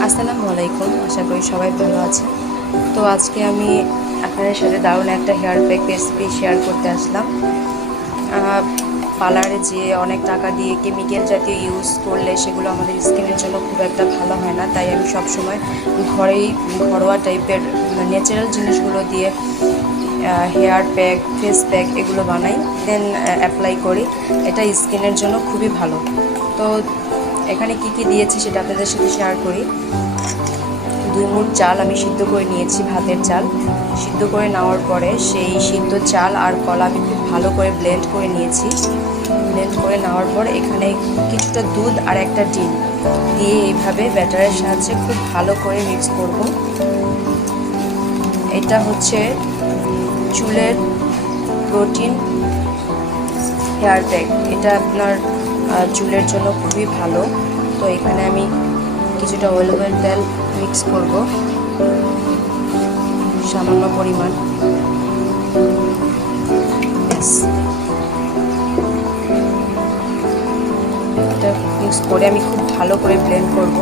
আসসালামু আলাইকুম, আশা করি সবাই ভালো আছেন। তো আজকে আমি আপনাদের সাথে দারুণ একটা হেয়ার প্যাক রেসিপি শেয়ার করতে আসলাম। পার্লারে যেয়ে অনেক টাকা দিয়ে কেমিক্যাল জাতীয় ইউজ করলে সেগুলো আমাদের স্কিনের জন্য খুব একটা ভালো হয় না, তাই আমি সবসময় ঘরেই ঘরোয়া টাইপের ন্যাচারাল জিনিসগুলো দিয়ে হেয়ার প্যাক, ফেস প্যাক এগুলো বানাই, দেন অ্যাপ্লাই করি। এটা স্কিনের জন্য খুবই ভালো। তো এখানে কি কি দিয়েছি সেটা আপনাদের সাথে শেয়ার করি। 2 মুঠ চাল আমি সিদ্ধ করে নিয়েছি, ভাতের চাল। সিদ্ধ করে নেওয়ার পরে সেই সিদ্ধ চাল আর কলা আমি খুব ভালো করে ব্লেন্ড করে নিয়েছি। ব্লেন্ড করে নেওয়ার পর এখানে কিছুটা দুধ আর একটা ডিম দিয়ে এইভাবে ব্যাটারের সাহায্যে খুব ভালো করে মিক্স করব। এটা হচ্ছে চুলের প্রোটিন হেয়ার প্যাক। এটা আপনার চুলের জন্য খুবই ভালো। তো এখানে আমি কিছুটা অলিভের তেল মিক্স করব, সামান্য পরিমাণ। এটা মিক্স করে আমি খুব ভালো করে ব্লেন্ড করব।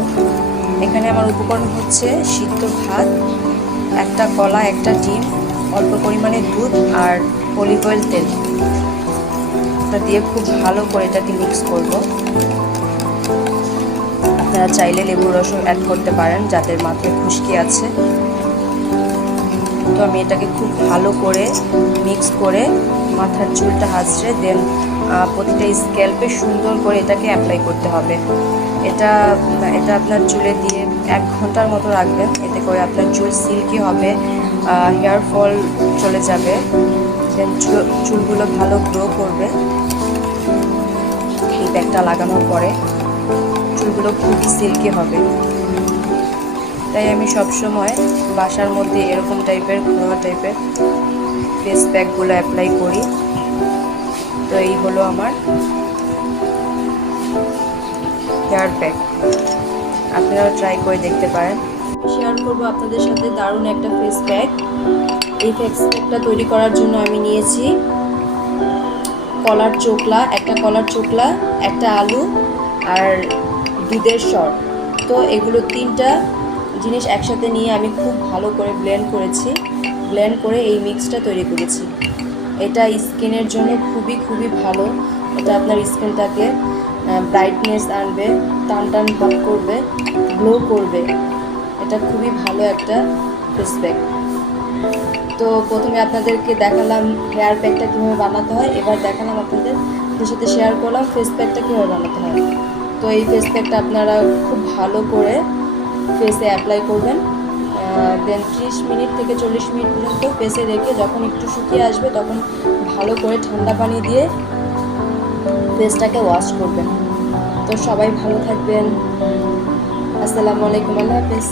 এখানে আমার উপকরণ হচ্ছে সিদ্ধ ভাত, একটা কলা, একটা ডিম, অল্প পরিমাণে দুধ আর অলিভ অয়েল তেল। এটা দিয়ে খুব ভালো করে এটাকে মিক্স করব। আপনারা চাইলে লেবুর রসও অ্যাড করতে পারেন যাদের মাথায় খুশকি আছে। তো আমি এটাকে খুব ভালো করে মিক্স করে মাথার চুলটা হাঁচড়ে দেন প্রতিটা স্ক্যাল্পে সুন্দর করে এটাকে অ্যাপ্লাই করতে হবে। এটা আপনার চুলে দিয়ে 1 ঘন্টার মতো রাখবেন, এতে করে আপনার চুল সিল্কি হবে, হেয়ার ফল চলে যাবে, দেন চুলগুলো ভালো গ্রো করবে। এই প্যাকটা লাগানোর পরে চুলগুলো খুবই সিল্কি হবে। তাই আমি সবসময় বাসার মধ্যে এরকম টাইপের ঘরোয়া টাইপের ফেস প্যাকগুলো অ্যাপ্লাই করি। তো এই হলো আমার হেয়ার প্যাক, আপনারাও ট্রাই করে দেখতে পারেন। শেয়ার করব আপনাদের সাথে দারুণ একটা ফেস প্যাক। এই ফেস প্যাকটা তৈরি করার জন্য আমি নিয়েছি কলার চোকলা, একটা আলু আর দুধের সর। তো এগুলো 3টা জিনিস একসাথে নিয়ে আমি খুব ভালো করে ব্লেন্ড করেছি। ব্লেন্ড করে এই মিক্সটা তৈরি করেছি। এটা স্কিনের জন্য খুবই ভালো। এটা আপনার স্কিনটাকে ব্রাইটনেস আনবে, টান টান ভাব করবে, গ্লো করবে। এটা খুবই ভালো একটা ফেস প্যাক। তো প্রথমে আপনাদেরকে দেখালাম হেয়ার প্যাকটা কীভাবে বানাতে হয়, এবার দেখালাম আপনাদের সাথে শেয়ার করলাম ফেস প্যাকটা কীভাবে বানাতে হয়। তো এই ফেস প্যাকটা আপনারা খুব ভালো করে ফেসে অ্যাপ্লাই করবেন। দেন 30 মিনিট থেকে 40 মিনিট পর্যন্ত ফেসে রেখে যখন একটু শুকিয়ে আসবে তখন ভালো করে ঠান্ডা পানি দিয়ে ফেসটাকে ওয়াশ করবেন। তো সবাই ভালো থাকবেন। আসসালামু আলাইকুম, আল্লাহ হাফেজ।